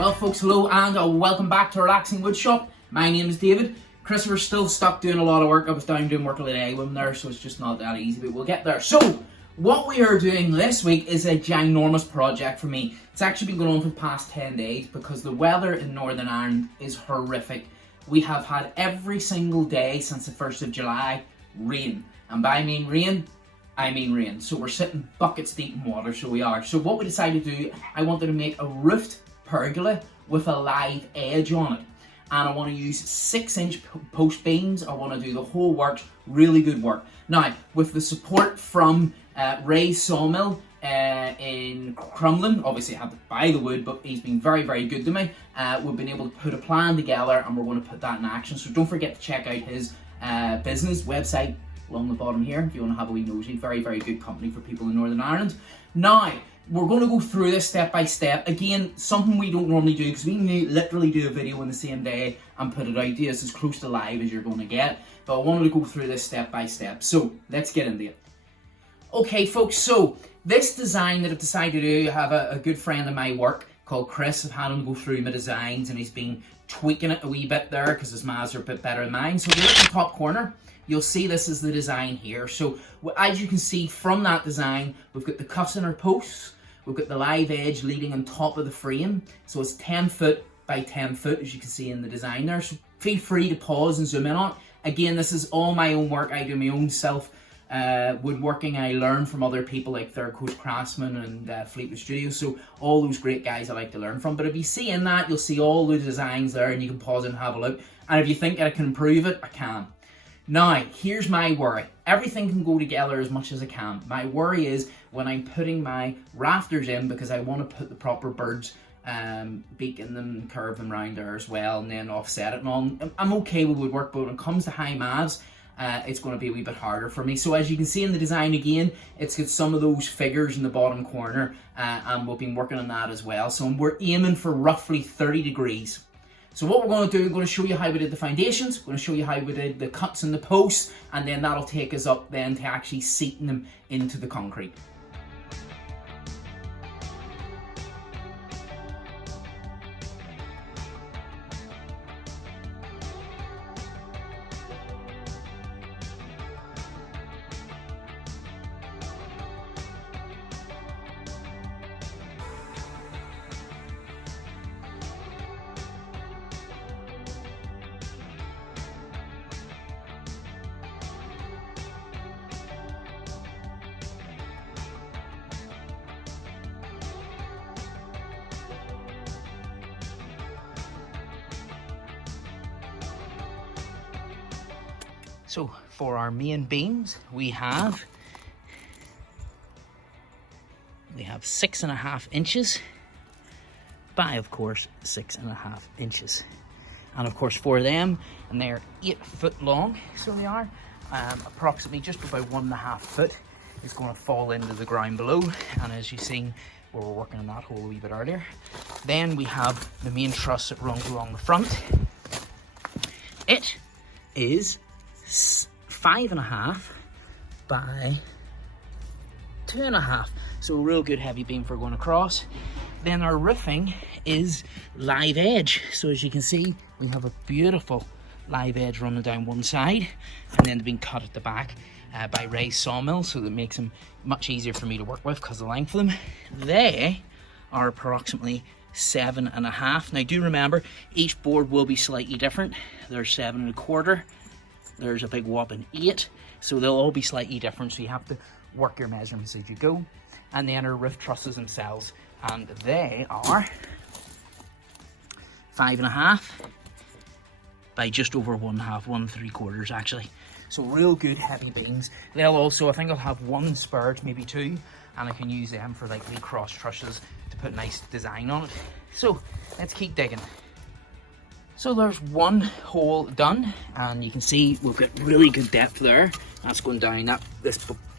Well folks, hello and welcome back to Relaxing Woodshop. My name is David. Christopher's still stuck doing a lot of work. I was down doing work today with him there, so it's just not that easy, but we'll get there. So, what we are doing this week is a ginormous project for me. It's actually been going on for the past 10 days because the weather in Northern Ireland is horrific. We have had every single day since the 1st of July rain. And by I mean rain. So we're sitting buckets deep in water, so we are. So what we decided to do, I wanted to make a roofed pergola with a live edge on it. And I want to use 6-inch post beams. I want to do the whole works, really good work. Now, with the support from Ray's Sawmill in Crumlin, obviously I had to buy the wood, but he's been very, very good to me. We've been able to put a plan together and we're going to put that in action. So don't forget to check out his business website along the bottom here if you want to have a wee nosy. Very, very good company for people in Northern Ireland. Now, we're going to go through this step by step. Again, something we don't normally do because we literally do a video in the same day and put it out to you. It's as close to live as you're going to get. But I wanted to go through this step by step. So, let's get into it. Okay, folks, so this design that I've decided to do, I have a good friend of my work called Chris. I've had him go through my designs and he's been tweaking it a wee bit there because his maths are a bit better than mine. So, if you look in the top corner, you'll see this is the design here. So, as you can see from that design, we've got the cuffs in our posts. We've got the live edge leading on top of the frame. So it's 10 foot by 10 foot, as you can see in the design there. So feel free to pause and zoom in on it. Again, this is all my own work. I do my own self woodworking. I learn from other people like Third Coast Craftsman and Fleetwood Studios. So all those great guys I like to learn from. But if you see in that, you'll see all the designs there and you can pause and have a look. And if you think I can improve it, I can. Now, here's my worry. Everything can go together as much as I can. My worry is when I'm putting my rafters in because I want to put the proper bird's beak in them, curve them round there as well, and then offset it and all. I'm okay with woodwork, but when it comes to high maths, it's going to be a wee bit harder for me. So as you can see in the design again, it's got some of those figures in the bottom corner, and we've been working on that as well. So we're aiming for roughly 30 degrees. So what we're going to do, I'm going to show you how we did the foundations, I'm going to show you how we did the cuts in the posts, and then that'll take us up then to actually seating them into the concrete. So for our main beams, we have 6.5 inches by, of course, 6.5 inches. And of course for them, and they're 8 foot long, so they are, approximately just about 1.5 foot is going to fall into the ground below. And as you've seen, we were working on that hole a wee bit earlier. Then we have the main truss that runs along the front. It is 5.5 by 2.5, so a real good heavy beam for going across. Then our roofing is live edge, so as you can see we have a beautiful live edge running down one side, and then they've been cut at the back by Ray's Sawmill, so that makes them much easier for me to work with because of the length of them. They are approximately 7.5. Now do remember, each board will be slightly different. There's 7.25. There's a big whopping 8, so they'll all be slightly different, so you have to work your measurements as you go. And then our roof trusses themselves, and they are 5.5 by just over 1.5, 1.75 actually. So real good heavy beams. They'll also, I think I'll have one spare, maybe two, and I can use them for like wee cross trusses to put nice design on it. So let's keep digging. So there's one hole done, and you can see we've got really good depth there. That's going down. This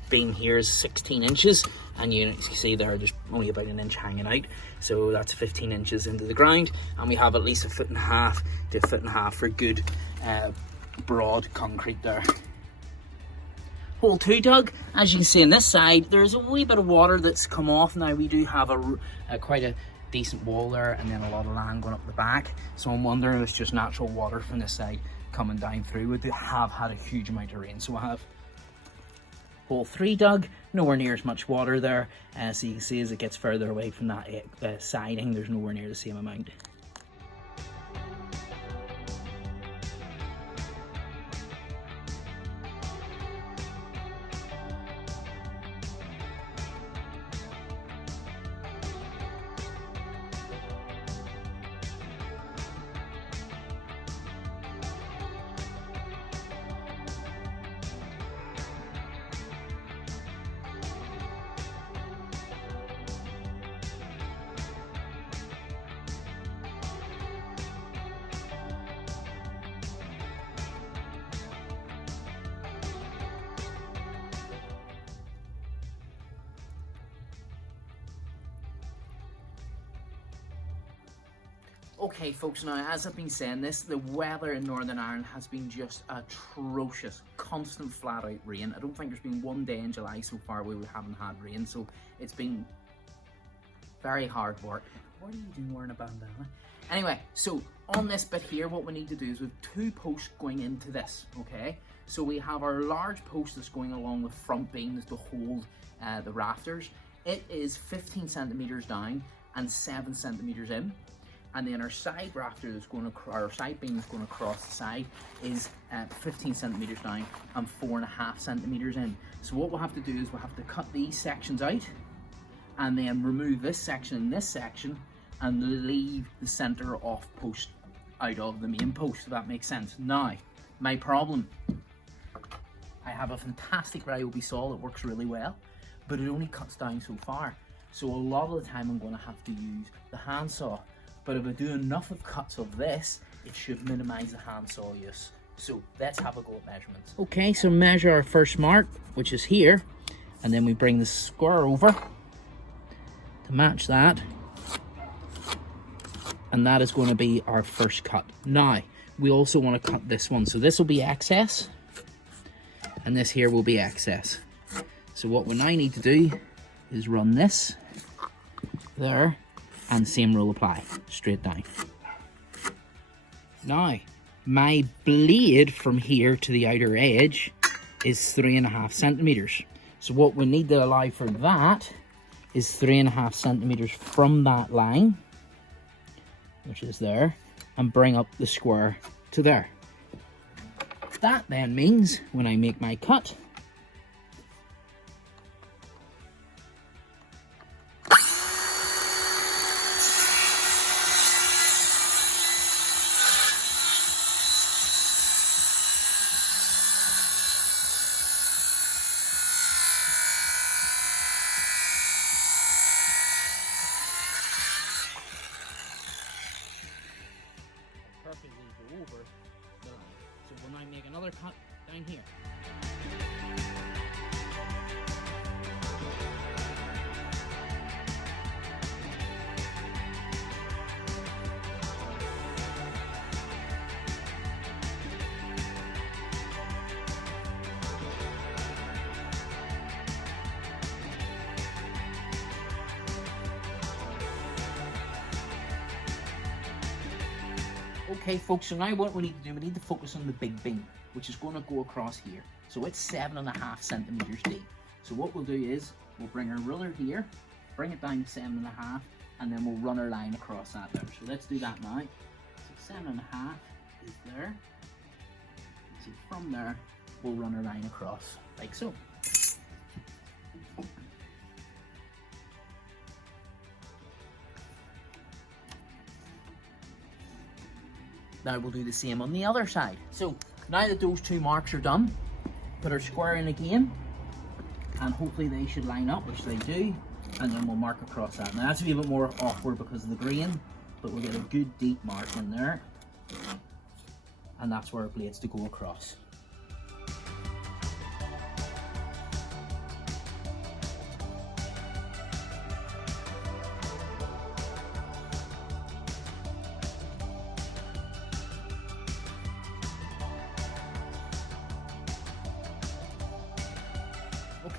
beam here is 16 inches, and you can see there's only about an inch hanging out. So that's 15 inches into the ground, and we have at least 1.5 to 1.5 feet for good broad concrete there. Hole 2 dug, as you can see on this side, there's a wee bit of water that's come off. Now we do have quite a decent wall there, and then a lot of land going up the back. So I'm wondering if it's just natural water from this side coming down through. We have had a huge amount of rain, so I have hole 3 dug, nowhere near as much water there. So you can see as it gets further away from that siding, there's nowhere near the same amount. Okay folks, now as I've been saying this, the weather in Northern Ireland has been just atrocious. Constant flat out rain. I don't think there's been one day in July so far where we haven't had rain, so it's been very hard work. What are you doing wearing a bandana? Anyway, so on this bit here, what we need to do is we have 2 posts going into this, okay? So we have our large post that's going along with front beams to hold the rafters. It is 15 centimeters down and 7 centimeters in. And then our side rafter that's going to, our side beam that's going across the side is 15 centimeters down and 4.5 centimeters in. So what we'll have to do is we'll have to cut these sections out and then remove this section and this section and leave the center off post out of the main post, if that makes sense. Now, my problem, I have a fantastic Ryobi saw that works really well, but it only cuts down so far. So a lot of the time I'm going to have to use the handsaw. But if I do enough of cuts of this, it should minimize the handsaw use. So let's have a go at measurements. Okay, so measure our first mark, which is here, and then we bring the square over to match that. And that is going to be our first cut. Now, we also want to cut this one. So this will be excess, and this here will be excess. So what we now need to do is run this there, and same rule apply, straight down. Now, my blade from here to the outer edge is 3.5 centimeters. So what we need to allow for that is 3.5 centimeters from that line, which is there, and bring up the square to there. That then means when I make my cut, perfectly go over the line. So we'll now make another cut down here. Okay folks, so now what we need to do, we need to focus on the big beam, which is going to go across here. So it's 7.5 centimeters deep. So what we'll do is, we'll bring our ruler here, bring it down to 7.5, and then we'll run our line across that there. So let's do that now. So 7.5 is there. So from there, we'll run our line across, like so. Now we'll do the same on the other side. So now that those 2 marks are done, put our square in again, and hopefully they should line up, which they do, and then we'll mark across that. Now that's a little bit more awkward because of the grain, but we'll get a good deep mark in there, and that's where our blade's to go across.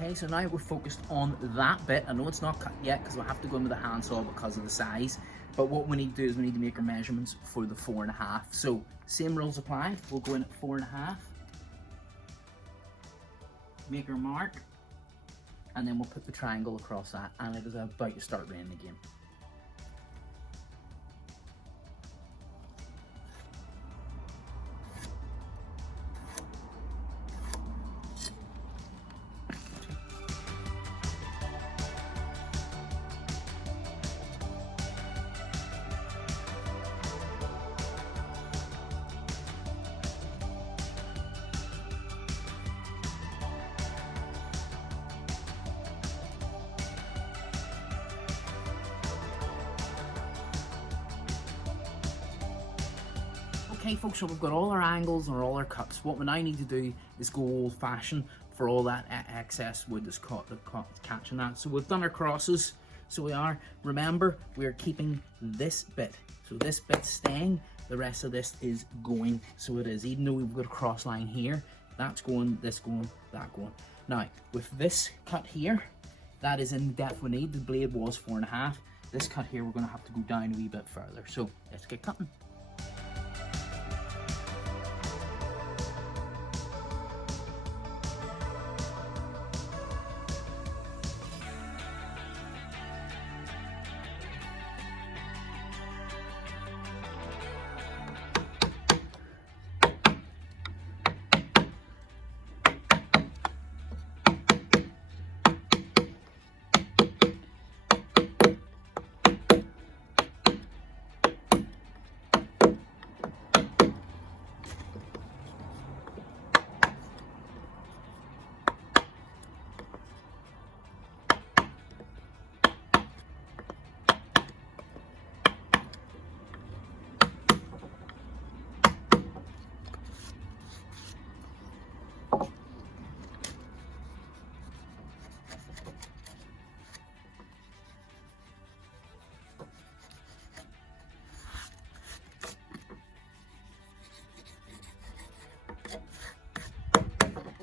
Okay, so now we're focused on that bit. I know it's not cut yet because we'll have to go in with a handsaw because of the size. But what we need to do is we need to make our measurements for the 4.5. So same rules apply. We'll go in at 4.5. Make our mark. And then we'll put the triangle across that. And it is about to start raining again. Okay folks, so we've got all our angles and all our cuts. What we now need to do is go old fashioned for all that excess wood that's catching that. So we've done our crosses, so we are, remember, we are keeping this bit. So this bit's staying, the rest of this is going. So it is, even though we've got a cross line here, that's going, this going, that going. Now, with this cut here, that is in the depth we need. The blade was 4.5. This cut here, we're gonna have to go down a wee bit further. So let's get cutting.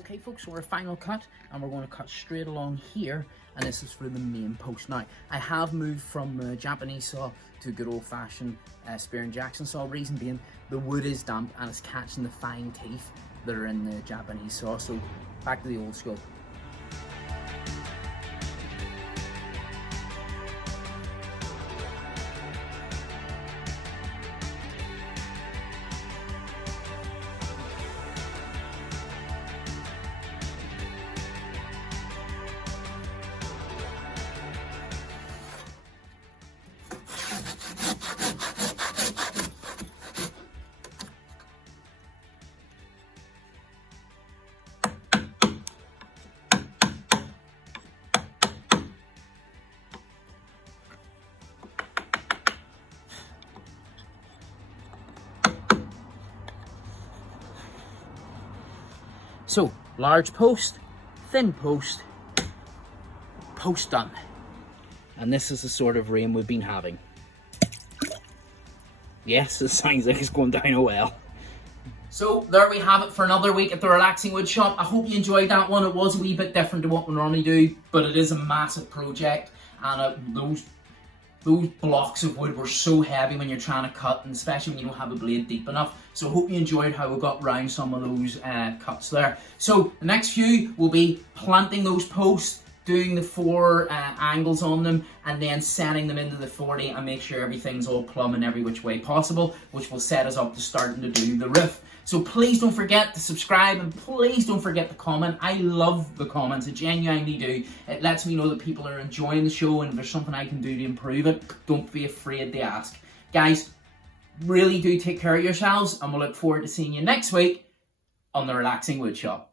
Okay folks, so our final cut, and we're going to cut straight along here, and this is for the main post. Now, I have moved from Japanese saw to good old fashioned Spear and Jackson saw, reason being the wood is damp and it's catching the fine teeth that are in the Japanese saw, so back to the old school. So, large post, thin post, post done. And this is the sort of rain we've been having. Yes, it sounds like it's going down a well. So there we have it for another week at the Relaxing Wood Shop. I hope you enjoyed that one. It was a wee bit different to what we normally do, but it is a massive project. And those blocks of wood were so heavy when you're trying to cut, and especially when you don't have a blade deep enough. So I hope you enjoyed how we got round some of those cuts there. So the next few will be planting those posts, doing the 4 angles on them, and then setting them into the 40 and make sure everything's all plumb in every which way possible, which will set us up to starting to do the roof. So please don't forget to subscribe, and please don't forget to comment. I love the comments, I genuinely do. It lets me know that people are enjoying the show, and if there's something I can do to improve it, don't be afraid to ask. Guys, really do take care of yourselves, and we'll look forward to seeing you next week on the Relaxing Wood Shop.